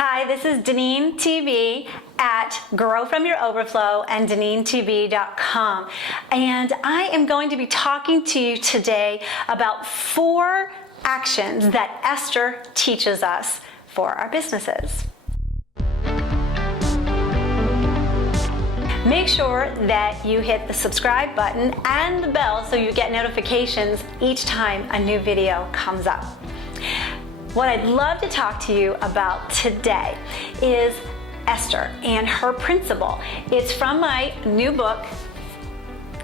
Hi, this is DeneenTB at Grow From Your Overflow and DeneenTB.com. And I am going to be talking to you today about 4 actions that Esther teaches us for our businesses. Make sure that you hit the subscribe button and the bell so you get notifications each time a new video comes up. What I'd love to talk to you about today is Esther and her principle. It's from my new book,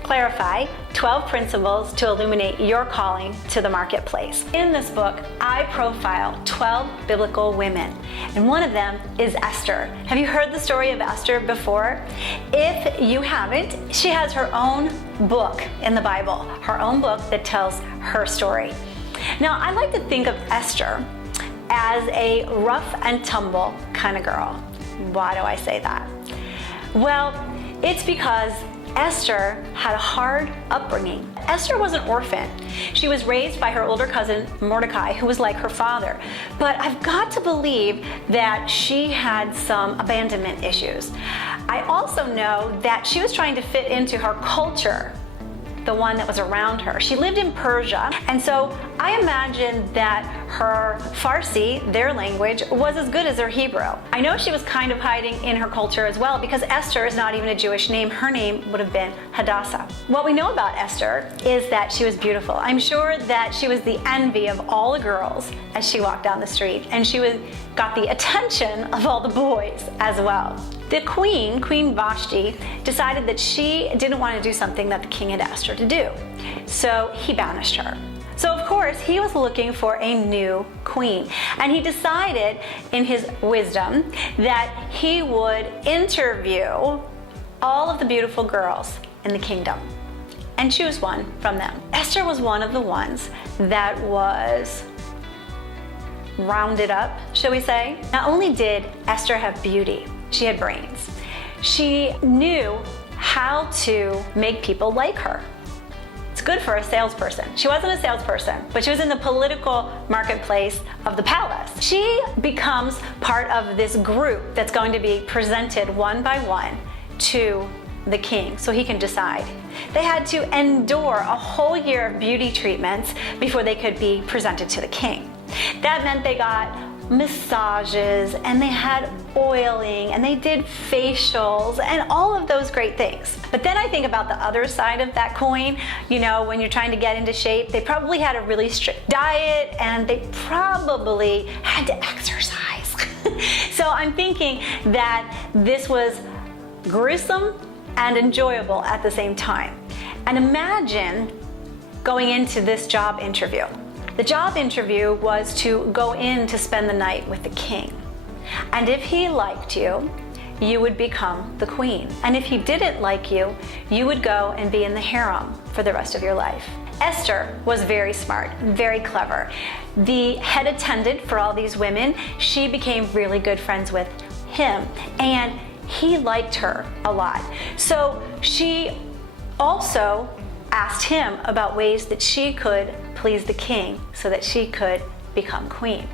Clarify, 12 Principles to Illuminate Your Calling to the Marketplace. In this book, I profile 12 biblical women, and one of them is Esther. Have you heard the story of Esther before? If you haven't, she has her own book in the Bible, her own book that tells her story. Now, I like to think of Esther as a rough and tumble kind of girl. Why do I say that? Well, it's because Esther had a hard upbringing. Esther was an orphan. She was raised by her older cousin Mordecai, who was like her father. But I've got to believe that she had some abandonment issues. I also know that she was trying to fit into her culture, the one that was around her. She lived in Persia, and so I imagine that her Farsi, their language, was as good as her Hebrew. I know she was kind of hiding in her culture as well, because Esther is not even a Jewish name. Her name would have been Hadassah. What we know about Esther is that she was beautiful. I'm sure that she was the envy of all the girls as she walked down the street, and she got the attention of all the boys as well. The Queen Vashti, decided that she didn't want to do something that the king had asked her to do. So he banished her. So of course, he was looking for a new queen. And he decided in his wisdom that he would interview all of the beautiful girls in the kingdom and choose one from them. Esther was one of the ones that was rounded up, shall we say. Not only did Esther have beauty, she had brains. She knew how to make people like her. It's good for a salesperson. She wasn't a salesperson, but she was in the political marketplace of the palace. She becomes part of this group that's going to be presented one by one to the king so he can decide. They had to endure a whole year of beauty treatments before they could be presented to the king. That meant they got massages, and they had oiling, and they did facials, and all of those great things. But then I think about the other side of that coin. You know, when you're trying to get into shape, they probably had a really strict diet, and they probably had to exercise. So I'm thinking that this was gruesome and enjoyable at the same time. And imagine going into this job interview. The job interview was to go in to spend the night with the king. And if he liked you, you would become the queen. And if he didn't like you, you would go and be in the harem for the rest of your life. Esther was very smart, very clever. The head attendant for all these women, she became really good friends with him, and he liked her a lot. So she also asked him about ways that she could please the king so that she could become queen.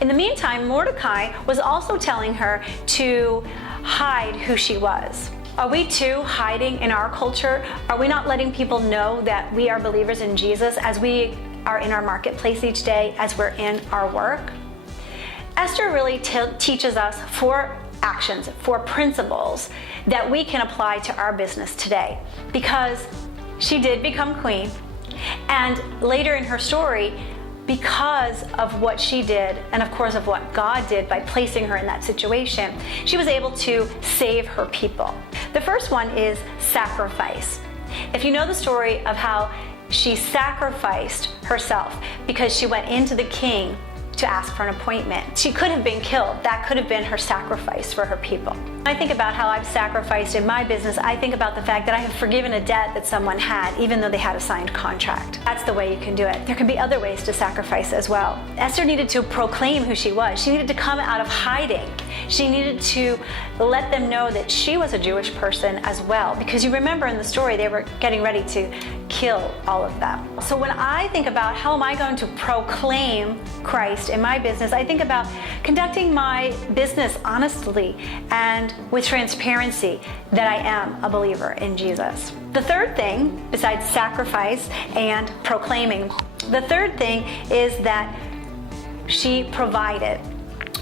In the meantime, Mordecai was also telling her to hide who she was. Are we too hiding in our culture? Are we not letting people know that we are believers in Jesus as we are in our marketplace each day, as we're in our work? Esther really teaches us 4 actions, 4 principles that we can apply to our business today, because she did become queen. And later in her story, because of what she did, and of course of what God did by placing her in that situation, she was able to save her people. The first one is sacrifice. If you know the story of how she sacrificed herself because she went into the king to ask for an appointment. She could have been killed. That could have been her sacrifice for her people. When I think about how I've sacrificed in my business, I think about the fact that I have forgiven a debt that someone had, even though they had a signed contract. That's the way you can do it. There can be other ways to sacrifice as well. Esther needed to proclaim who she was. She needed to come out of hiding. She needed to let them know that she was a Jewish person as well, because you remember in the story they were getting ready to kill all of them. So when I think about how am I going to proclaim Christ in my business, I think about conducting my business honestly and with transparency that I am a believer in Jesus. The third thing, besides sacrifice and proclaiming, the third thing is that she provided.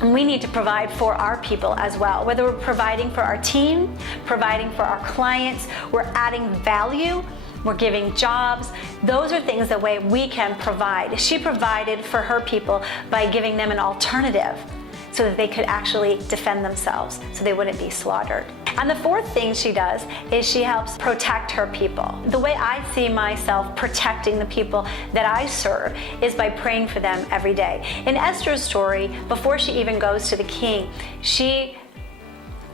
And we need to provide for our people as well. Whether we're providing for our team, providing for our clients, we're adding value, we're giving jobs. Those are things that way we can provide. She provided for her people by giving them an alternative so that they could actually defend themselves, so they wouldn't be slaughtered. And the fourth thing she does is she helps protect her people. The way I see myself protecting the people that I serve is by praying for them every day. In Esther's story, before she even goes to the king, she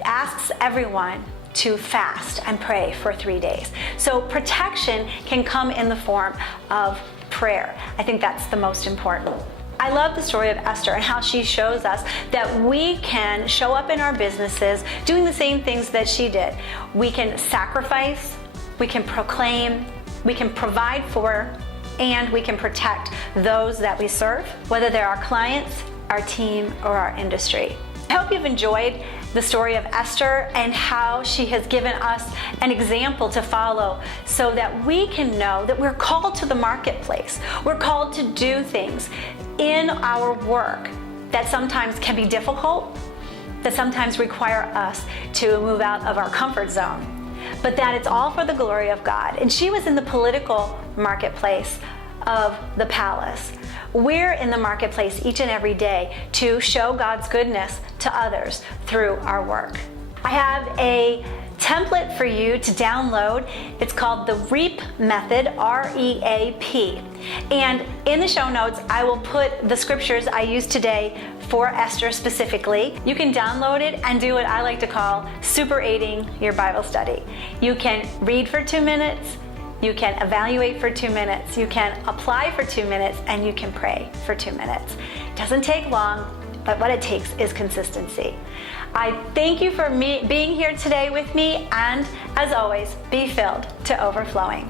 asks everyone to fast and pray for 3 days. So protection can come in the form of prayer. I think that's the most important. I love the story of Esther and how she shows us that we can show up in our businesses doing the same things that she did. We can sacrifice, we can proclaim, we can provide for, and we can protect those that we serve, whether they're our clients, our team, or our industry. I hope you've enjoyed the story of Esther and how she has given us an example to follow so that we can know that we're called to the marketplace. We're called to do things in our work that sometimes can be difficult, that sometimes require us to move out of our comfort zone, but that it's all for the glory of God. And she was in the political marketplace of the palace. We're in the marketplace each and every day to show God's goodness to others through our work. I have a template for you to download. It's called the REAP method, R-E-A-P. And in the show notes, I will put the scriptures I used today for Esther specifically. You can download it and do what I like to call super aiding your Bible study. You can read for 2 minutes, you can evaluate for 2 minutes, you can apply for 2 minutes, and you can pray for 2 minutes. It doesn't take long, but what it takes is consistency. I thank you for being here today with me, and as always, be filled to overflowing.